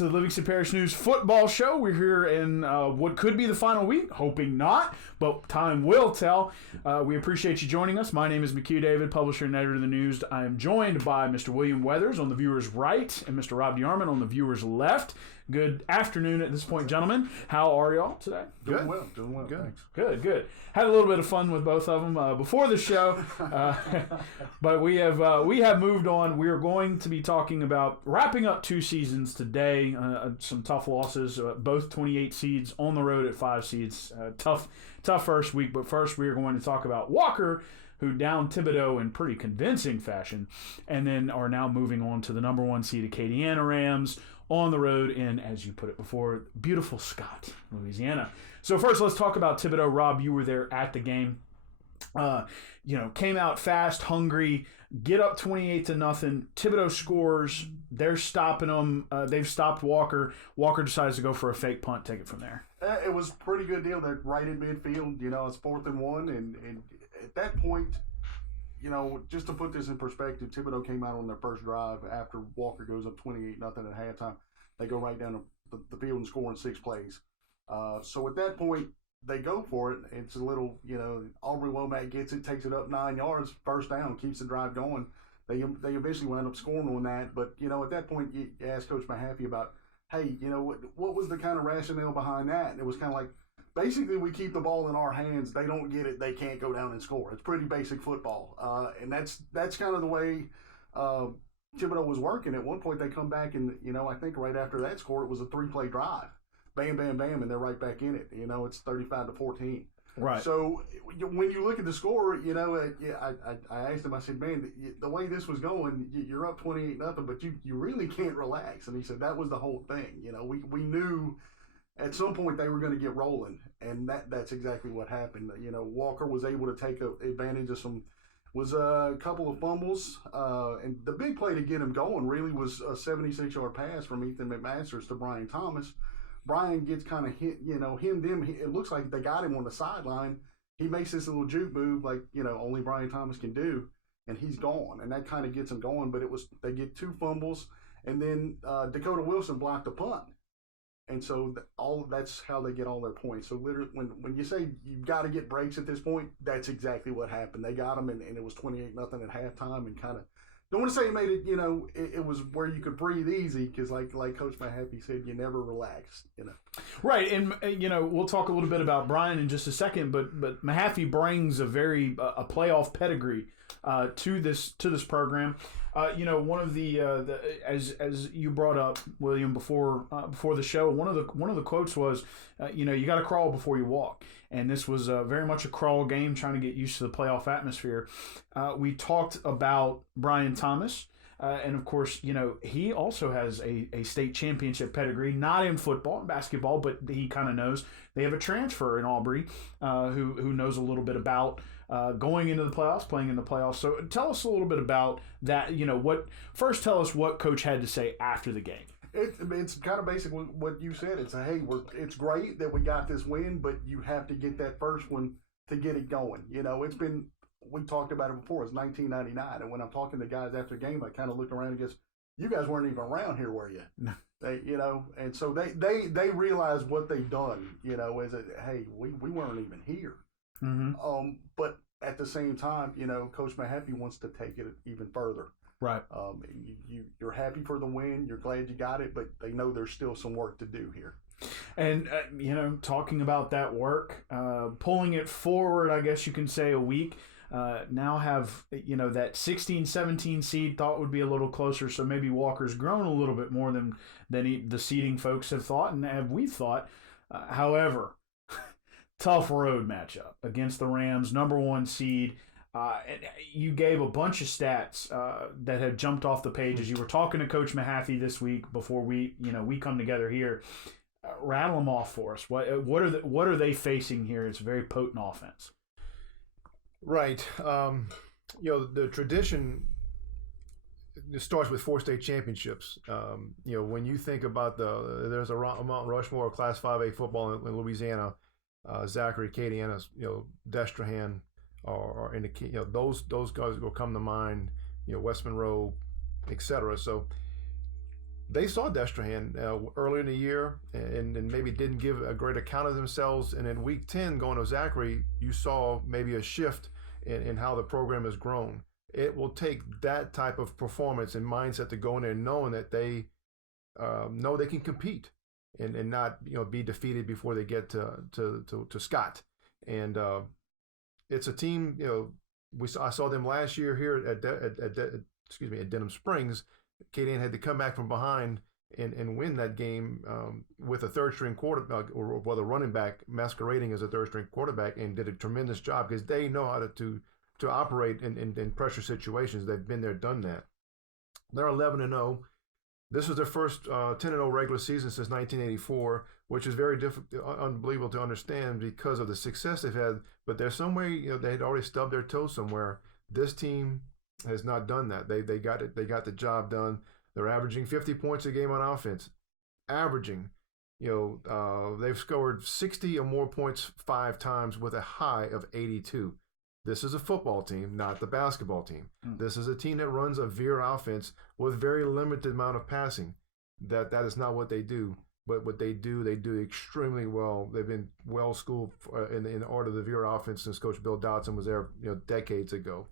to the Livingston Parish News Football Show. We're here in what could be the final week, hoping not, but time will tell. We appreciate you joining us. My name is McHugh David, publisher and editor of the news. I am joined by Mr. William Weathers on the viewer's right and Mr. Rob DeArmond on the viewer's left. Good afternoon at this point, gentlemen. How are y'all today? Doing well, good. Thanks. Good. Had a little bit of fun with both of them before the show, but we have moved on. We are going to be talking about wrapping up 2 seasons today. Some tough losses, both 28 seeds on the road at 5 seeds. Tough first week, but first we are going to talk about Walker, who downed Thibodeaux in pretty convincing fashion, and then are now moving on to the number 1 seed Acadiana Rams on the road in, as you put it before, beautiful Scott, Louisiana. So first, let's talk about Thibodeaux. Rob, you were there at the game. Came out fast, hungry, get up 28-0. Thibodeaux scores. They're stopping them. They've stopped Walker. Walker decides to go for a fake punt, take it from there. It was a pretty good deal. They're right in midfield. It's 4th and 1, and at that point, just to put this in perspective, Thibodeaux came out on their first drive after Walker goes up 28-0 at halftime. They go right down the field and score in 6 plays. So at that point, they go for it. It's a little, Aubrey Womack gets it, takes it up 9 yards, first down, keeps the drive going. They eventually wound up scoring on that. But, at that point, you ask Coach Mahaffey about, hey, what was the kind of rationale behind that? And it was kind of like, basically, we keep the ball in our hands. They don't get it. They can't go down and score. It's pretty basic football. And that's kind of the way Thibodeaux was working. At one point, they come back and, I think right after that score, it was a 3-play drive. Bam, bam, bam, and they're right back in it. It's 35-14. Right. So when you look at the score, I asked him, I said, man, the way this was going, you're up 28-0, but you really can't relax. And he said that was the whole thing. We knew at some point they were going to get rolling, and that's exactly what happened. Walker was able to take advantage of a couple of fumbles, and the big play to get him going really was a 76-yard pass from Ethan McMasters to Brian Thomas. Brian gets kind of hemmed in. It looks like they got him on the sideline. He makes this little juke move like, only Brian Thomas can do, and he's gone. And that kind of gets him going, but they get 2 fumbles, and then Dakota Wilson blocked the punt. And so that's how they get all their points. So literally, when you say you've got to get breaks at this point, that's exactly what happened. They got them, and it was 28-0 at halftime, and kind of don't want to say it made it. It was where you could breathe easy because, like Coach Mahaffey said, you never relax. Right, and we'll talk a little bit about Brian in just a second, but Mahaffey brings a playoff pedigree to this program. One of the as you brought up, William, before the show, one of the quotes was, you got to crawl before you walk, and this was very much a crawl game, trying to get used to the playoff atmosphere. We talked about Brian Thomas, and of course, he also has a state championship pedigree, not in football and basketball, but he kind of knows. They have a transfer in Aubrey who knows a little bit about going into the playoffs, playing in the playoffs. So tell us a little bit about that. First tell us what Coach had to say after the game. It's kind of basically what you said. It's it's great that we got this win, but you have to get that first one to get it going. We talked about it before. It's 1999, and when I'm talking to guys after the game, I kind of look around and guess, you guys weren't even around here, were you? No. And so they realize what they've done. Hey, we weren't even here. Mm-hmm. But at the same time, Coach Mahaffey wants to take it even further. Right. You're happy for the win. You're glad you got it, but they know there's still some work to do here. And, talking about that work, pulling it forward, I guess you can say a week, now have, that 16-17 seed thought would be a little closer. So maybe Walker's grown a little bit more than the seeding folks have thought and we've thought. However, tough road matchup against the Rams, number 1 seed. And you gave a bunch of stats that had jumped off the page as you were talking to Coach Mahaffey this week before we come together here. Rattle them off for us. What are they facing here? It's a very potent offense. Right. The tradition starts with 4 state championships. When you think about there's a Mount Rushmore of Class 5A football in Louisiana. Zachary, Acadiana, Destrehan, or in the those guys will come to mind. West Monroe, etc. So they saw Destrehan earlier in the year and maybe didn't give a great account of themselves. And in week 10, going to Zachary, you saw maybe a shift in how the program has grown. It will take that type of performance and mindset to go in there knowing that they know they can compete and not be defeated before they get to Scott. And it's a team, I saw them last year here at Denham Springs. Acadiana had to come back from behind and win that game with a third-string quarterback, or the running back masquerading as a third-string quarterback, and did a tremendous job because they know how to operate in pressure situations. They've been there, done that. They're 11-0. This was their first 10-0 regular season since 1984, which is very unbelievable to understand because of the success they've had. But there's some way, they had already stubbed their toe somewhere. This team has not done that. They got it. They got the job done. They're averaging 50 points a game on offense. Averaging, they've scored 60 or more points 5 times with a high of 82. This is a football team, not the basketball team. This is a team that runs a veer offense with very limited amount of passing. That is not what they do. But what they do extremely well. They've been well schooled in the art of the veer offense since Coach Bill Dodson was there, decades ago.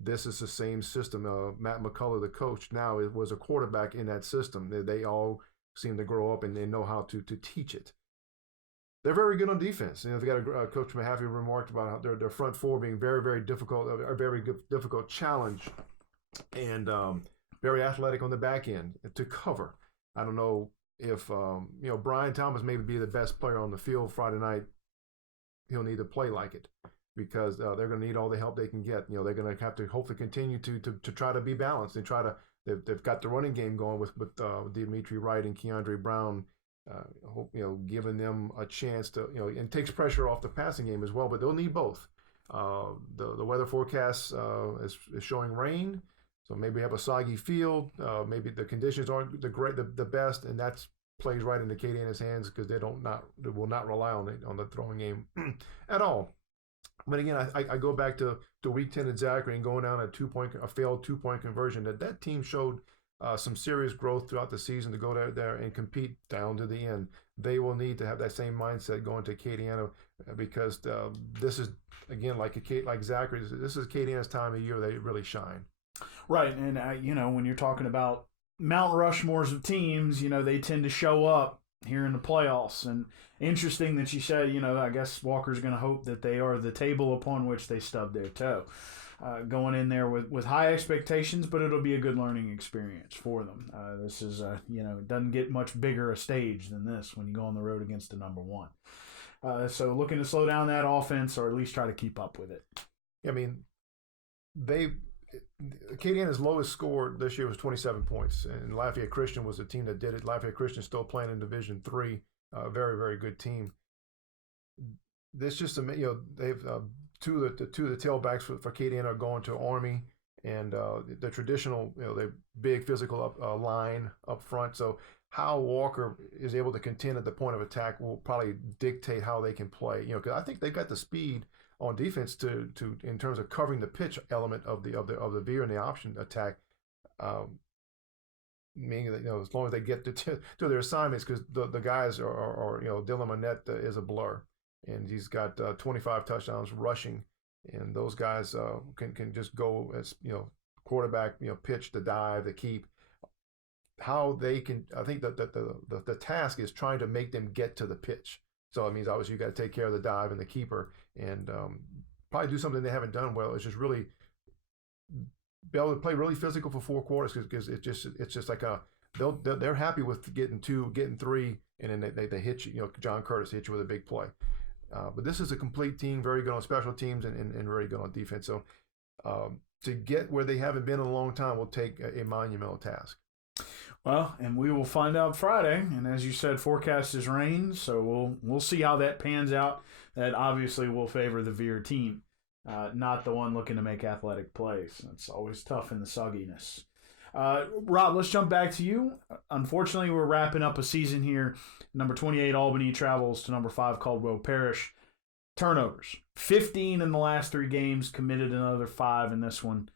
This is the same system. Matt McCullough, the coach, now was a quarterback in that system. They all seem to grow up and they know how to teach it. They're very good on defense. They got a Coach Mahaffey remarked about how their front four being very, very difficult, a very difficult challenge, and very athletic on the back end to cover. I don't know if Brian Thomas maybe be the best player on the field Friday night. He'll need to play like it, because they're going to need all the help they can get. They're going to have to hopefully continue to try to be balanced. They've got the running game going with Dimitri Wright and Keandre Brown, giving them a chance to, and takes pressure off the passing game as well. But they'll need both. The weather forecast is showing rain, so maybe have a soggy field. Maybe the conditions aren't the best, and that plays right into Acadiana's hands because they will not rely on the throwing game at all. But again, I go back to week 10 at Zachary and going down a failed 2-point conversion. That team showed some serious growth throughout the season to go there and compete down to the end. They will need to have that same mindset going to Acadiana, because this is, again, like Zachary, this is Acadiana's time of year they really shine. Right, and when you're talking about Mount Rushmores of teams, they tend to show up here in the playoffs. And interesting that you said, I guess Walker's going to hope that they are the table upon which they stub their toe. Going in there with high expectations, but it'll be a good learning experience for them. This is, it doesn't get much bigger a stage than this when you go on the road against the number one. So looking to slow down that offense, or at least try to keep up with it. I mean, Acadiana's lowest score this year was 27 points, and Lafayette Christian was the team that did it. Lafayette Christian still playing in Division III, very, very good team. This just, they've two of the tailbacks for Acadiana are going to Army, and the traditional, the big physical line up front. So how Walker is able to contend at the point of attack will probably dictate how they can play. Because I think they've got the speed on defense to in terms of covering the pitch element of the veer and the option attack. Meaning that as long as they get to their assignments, because the guys are Dylan Monette is a blur, and he's got 25 touchdowns rushing, and those guys can just go as quarterback, pitch, the dive, the keep. How they can, I think that the task is trying to make them get to the pitch. So it means obviously you got to take care of the dive and the keeper, and probably do something they haven't done well. It's just really be able to play really physical for 4 quarters, because it's just like they're happy with getting 2, getting 3, and then they hit you. John Curtis hit you with a big play. But this is a complete team, very good on special teams and very good on defense. So to get where they haven't been in a long time will take a monumental task. Well, and we will find out Friday. And as you said, forecast is rain, so we'll see how that pans out. That obviously will favor the Veer team, not the one looking to make athletic plays. It's always tough in the sogginess. Rob, let's jump back to you. Unfortunately, we're wrapping up a season here. Number 28, Albany travels to number 5, Caldwell Parish. Turnovers, 15 in the last 3 games, committed another 5 in this one.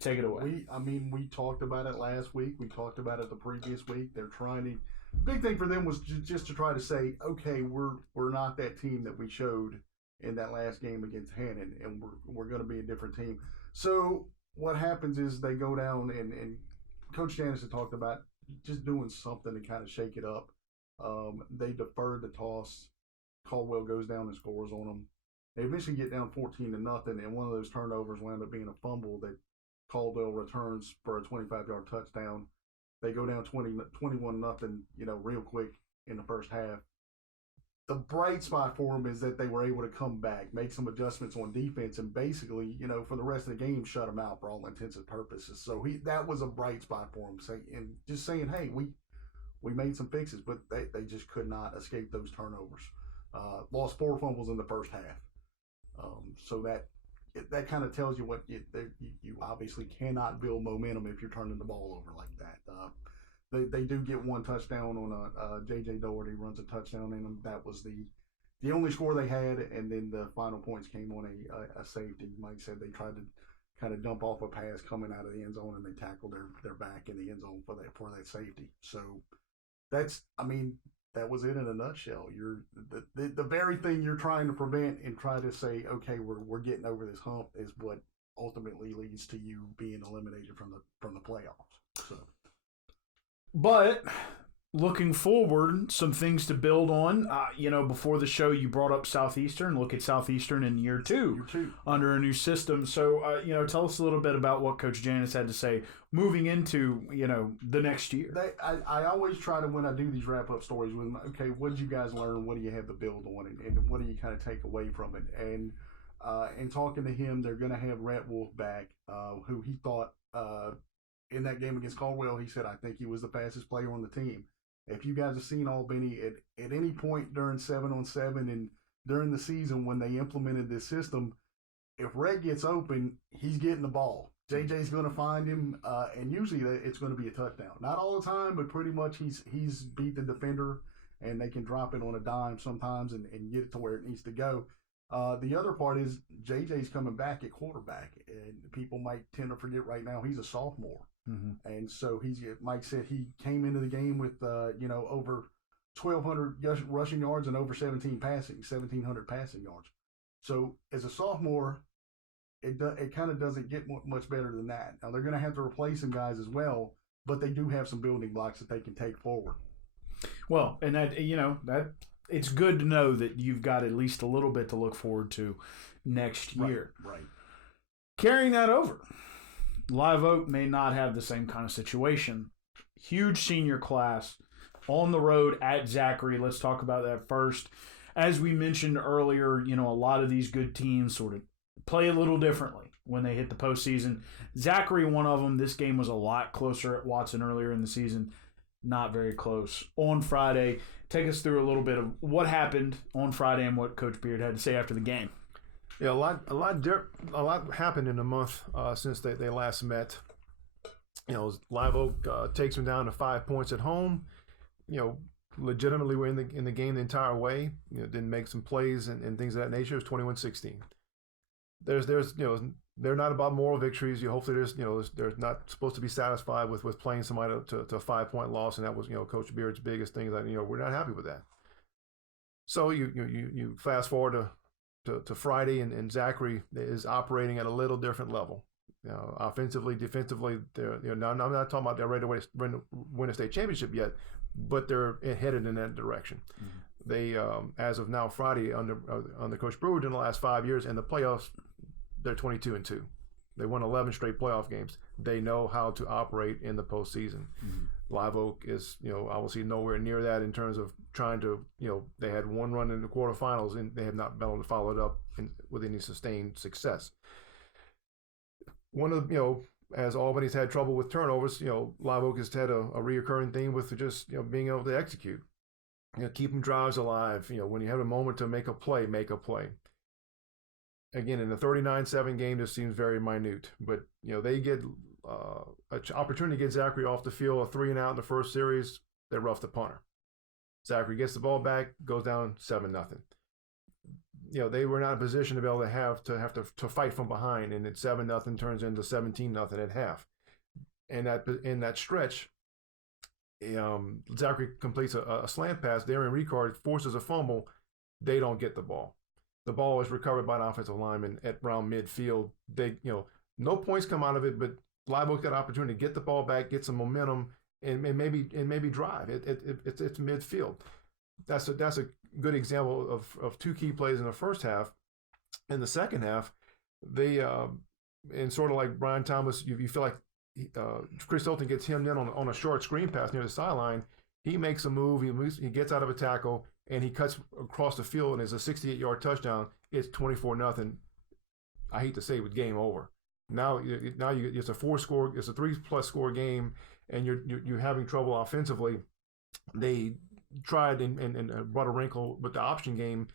Take it away. We talked about it last week. We talked about it the previous week. They're trying to. Big thing for them was just to try to say, okay, we're not that team that we showed in that last game against Hannon, and we're going to be a different team. So what happens is they go down, and Coach Janice had talked about just doing something to kind of shake it up. They deferred the toss. Caldwell goes down and scores on them. They eventually get down 14-0, and one of those turnovers wound up being a fumble that Caldwell returns for a 25-yard touchdown. They go down 21-0, real quick in the first half. The bright spot for them is that they were able to come back, make some adjustments on defense, and basically, for the rest of the game, shut them out for all intents and purposes. So that was a bright spot for them, saying, hey, we made some fixes, but they just could not escape those turnovers. Lost 4 fumbles in the first half. So that kind of tells you what you obviously cannot build momentum if you're turning the ball over like that. They do get one touchdown on J.J. Doherty runs a touchdown in them. That was the only score they had, and then the final points came on a safety. Mike said they tried to kind of dump off a pass coming out of the end zone, and they tackled their back in the end zone for that safety. So that was it in a nutshell. You're the very thing you're trying to prevent and try to say, okay, we're getting over this hump is what ultimately leads to you being eliminated from the playoffs. So. But looking forward, some things to build on. Before the show, you brought up Southeastern. Look at Southeastern in year two under a new system. So, tell us a little bit about what Coach Janice had to say moving into, the next year. I always try to, when I do these wrap-up stories with them, okay, what did you guys learn? What do you have to build on? And what do you kind of take away from it? And in talking to him, they're going to have Rhett Wolf back, who he thought in that game against Caldwell, he said, I think he was the fastest player on the team. If you guys have seen Albany at any point during 7-on-7 and during the season when they implemented this system, if Rhett gets open, he's getting the ball. JJ's going to find him, and usually it's going to be a touchdown. Not all the time, but pretty much he's beat the defender, and they can drop it on a dime sometimes and get it to where it needs to go. The other part is JJ's coming back at quarterback, and people might tend to forget right now he's a sophomore. Mm-hmm. And so Mike said he came into the game with, over 1,200 rushing yards and over 1,700 passing yards. So as a sophomore, it kind of doesn't get much better than that. Now they're going to have to replace some guys as well, but they do have some building blocks that they can take forward. Well, and that it's good to know that you've got at least a little bit to look forward to next year. Right. Carrying that over. Live Oak may not have the same kind of situation. Huge senior class on the road at Zachary. Let's talk about that first. As we mentioned earlier, a lot of these good teams sort of play a little differently when they hit the postseason. Zachary, one of them. This game was a lot closer at Watson earlier in the season. Not very close. On Friday, take us through a little bit of what happened on Friday and what Coach Beard had to say after the game. Yeah, a lot happened in the month since they last met. Live Oak takes them down to 5 points at home. Legitimately were in the game the entire way. Didn't make some plays and things of that nature. It was 21-16. They're not about moral victories. Hopefully they're not supposed to be satisfied with playing somebody to a 5-point loss, and that was Coach Beard's biggest thing. That we're not happy with that. So you fast forward to Friday, and Zachary is operating at a little different level. Offensively, defensively, they're now I'm not talking about they're ready to win a state championship yet, but they're headed in that direction. Mm-hmm. They, as of now, Friday under Coach Brewer in the last 5 years in the playoffs, they're 22-2. They won 11 straight playoff games. They know how to operate in the postseason. Mm-hmm. Live Oak is, obviously nowhere near that in terms of trying to, they had one run in the quarterfinals and they have not been able to follow it up with any sustained success. One of the, as Albany's had trouble with turnovers, Live Oak has had a reoccurring theme with just, being able to execute, keeping drives alive. When you have a moment to make a play, make a play. Again, in the 39-7 game, this seems very minute, but they get an opportunity to get Zachary off the field, a 3-and-out in the first series. They rough the punter. Zachary gets the ball back, goes down 7-0. they were not in a position to be able to have to fight from behind, and it's 7-0 turns into 17-0 at half. And in that stretch, Zachary completes a slant pass. Darren Ricard forces a fumble. They don't get the ball. The ball is recovered by an offensive lineman at around midfield. No points come out of it, but Live Oak got an opportunity to get the ball back, get some momentum, and maybe drive. It's midfield. That's a good example of two key plays in the first half. In the second half, they and sort of like Brian Thomas, you feel like Chris Hilton gets hemmed in on a short screen pass near the sideline. He makes a move. He gets out of a tackle and he cuts across the field, and it's a 68-yard touchdown. It's 24-0. I hate to say it, but game over. Now it's a 3+ score game, and you're having trouble offensively. They tried and brought a wrinkle with the option game,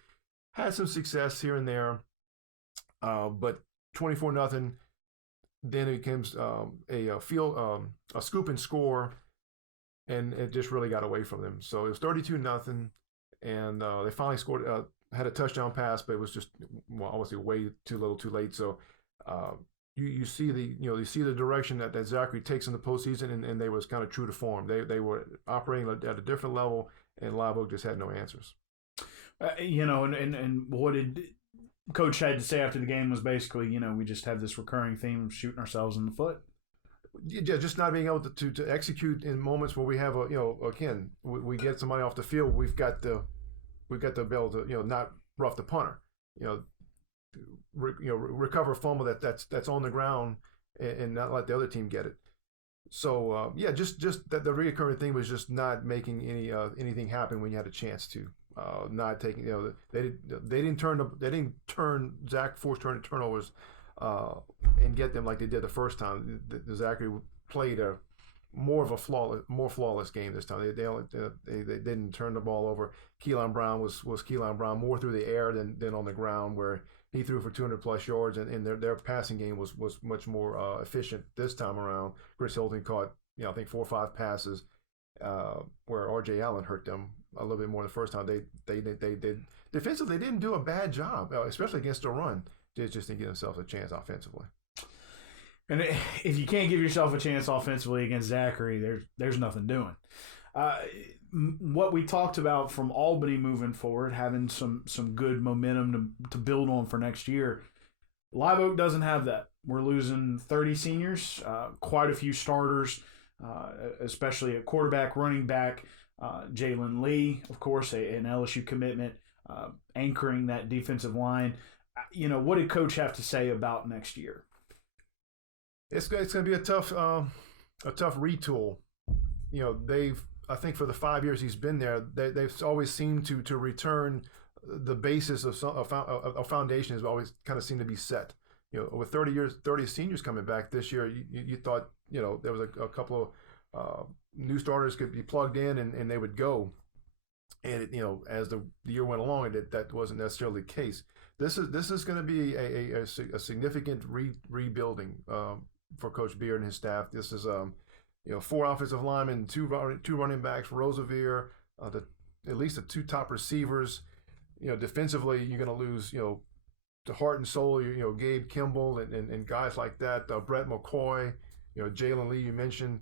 had some success here and there, but 24-0. Then it becomes a scoop and score, and it just really got away from them. So it was 32-0, and they finally scored. Had a touchdown pass, but it was just obviously way too little, too late. So you see the direction that Zachary takes in the postseason, and they was kind of true to form. They were operating at a different level, and Live Oak just had no answers. And what did Coach had to say after the game was basically, we just have this recurring theme of shooting ourselves in the foot. Yeah, just not being able to execute in moments where we have we get somebody off the field. We've got to be able to not rough the punter. Recover a fumble that's on the ground and not let the other team get it. So just that the recurring thing was just not making anything happen when you had a chance to. Not taking they didn't turn Zach forced turnovers and get them like they did the first time. Zachary played more flawless game this time. They didn't turn the ball over. Keelan Brown was Keelan Brown more through the air than on the ground, where he threw for 200+ yards, and their passing game was much more efficient this time around. Chris Hilton caught I think 4 or 5 passes where R.J. Allen hurt them a little bit more the first time. They defensively they didn't do a bad job, especially against the run. They just didn't give themselves a chance offensively. And if you can't give yourself a chance offensively against Zachary, there's nothing doing. What we talked about from Albany moving forward, having some good momentum to build on for next year. Live Oak doesn't have that. We're losing 30 seniors, quite a few starters, especially a quarterback, running back, Jalen Lee, of course, an LSU commitment, anchoring that defensive line. What did Coach have to say about next year? It's going to be a tough retool. I think for the 5 years he's been there, they've always seemed to return the basis of a foundation has always kind of seemed to be set. With 30 seniors coming back this year, you thought there was a couple of new starters could be plugged in and they would go. And as the year went along, that wasn't necessarily the case. This is going to be a significant rebuilding for Coach Beard and his staff. This is 4 offensive linemen, 2 running backs, Roosevelt, at least the 2 top receivers. Defensively, you're going to lose the heart and soul. Gabe Kimball and guys like that. Brett McCoy, Jalen Lee. You mentioned.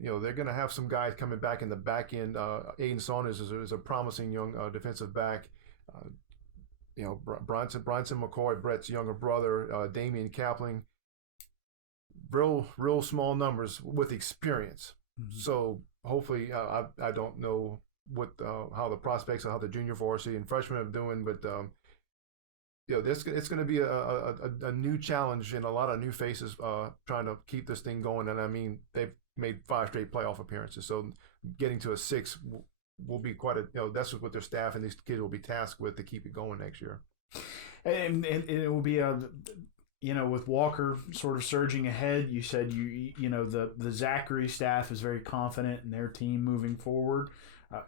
They're going to have some guys coming back in the back end. Aiden Saunders is a promising young defensive back. Bronson McCoy, Brett's younger brother, Damian Kapling. Real small numbers with experience. Mm-hmm. So hopefully, I don't know how the prospects or how the junior varsity and freshmen are doing, but it's going to be a new challenge and a lot of new faces trying to keep this thing going. And I mean, they've made 5 straight playoff appearances, so getting to a 6 will be quite that's what their staff and these kids will be tasked with to keep it going next year. And it will be with Walker sort of surging ahead. You said the Zachary staff is very confident in their team moving forward.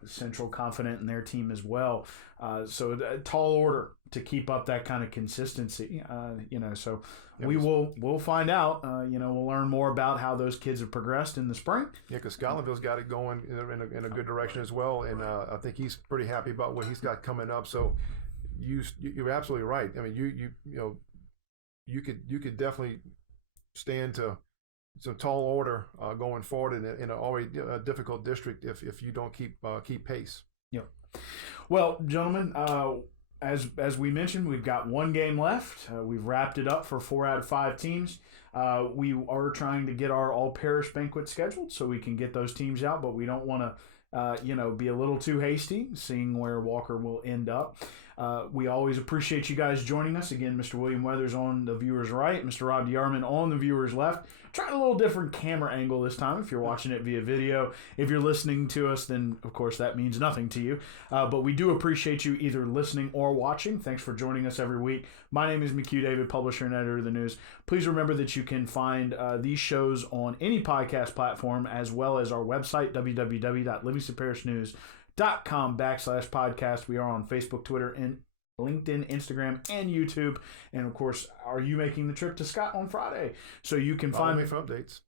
Central confident in their team as well. So a tall order to keep up that kind of consistency. So we'll find out. We'll learn more about how those kids have progressed in the spring. Yeah, because Scotlandville's got it going in a good direction as well, and I think he's pretty happy about what he's got coming up. So you're absolutely right. I mean, you could definitely stand to some tall order going forward in an already difficult district if you don't keep pace. Yeah. Well, gentlemen, as we mentioned, we've got one game left. We've wrapped it up for 4 out of 5 teams. We are trying to get our all-parish banquet scheduled so we can get those teams out, but we don't want to be a little too hasty, seeing where Walker will end up. We always appreciate you guys joining us. Again, Mr. William Weathers on the viewer's right, Mr. Rob DeArmond on the viewer's left. Trying a little different camera angle this time if you're watching it via video. If you're listening to us, then, of course, that means nothing to you. But we do appreciate you either listening or watching. Thanks for joining us every week. My name is McHugh David, publisher and editor of the news. Please remember that you can find these shows on any podcast platform as well as our website, www.livingstonparishnews.com/podcast. We are on Facebook, Twitter, and LinkedIn, Instagram, and YouTube. And of course, are you making the trip to Scott on Friday? So you can Follow find me for updates.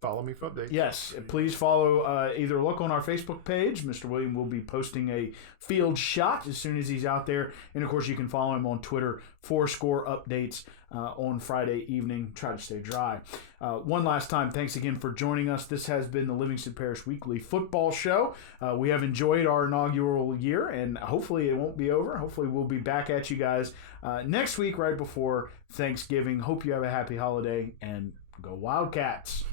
Follow me for updates. Yes, please follow. Either look on our Facebook page. Mr. William will be posting a field shot as soon as he's out there, and of course, you can follow him on Twitter for score updates on Friday evening. Try to stay dry. One last time, thanks again for joining us. This has been the Livingston Parish Weekly Football Show. We have enjoyed our inaugural year, and hopefully it won't be over. Hopefully we'll be back at you guys next week right before Thanksgiving. Hope you have a happy holiday, and go Wildcats.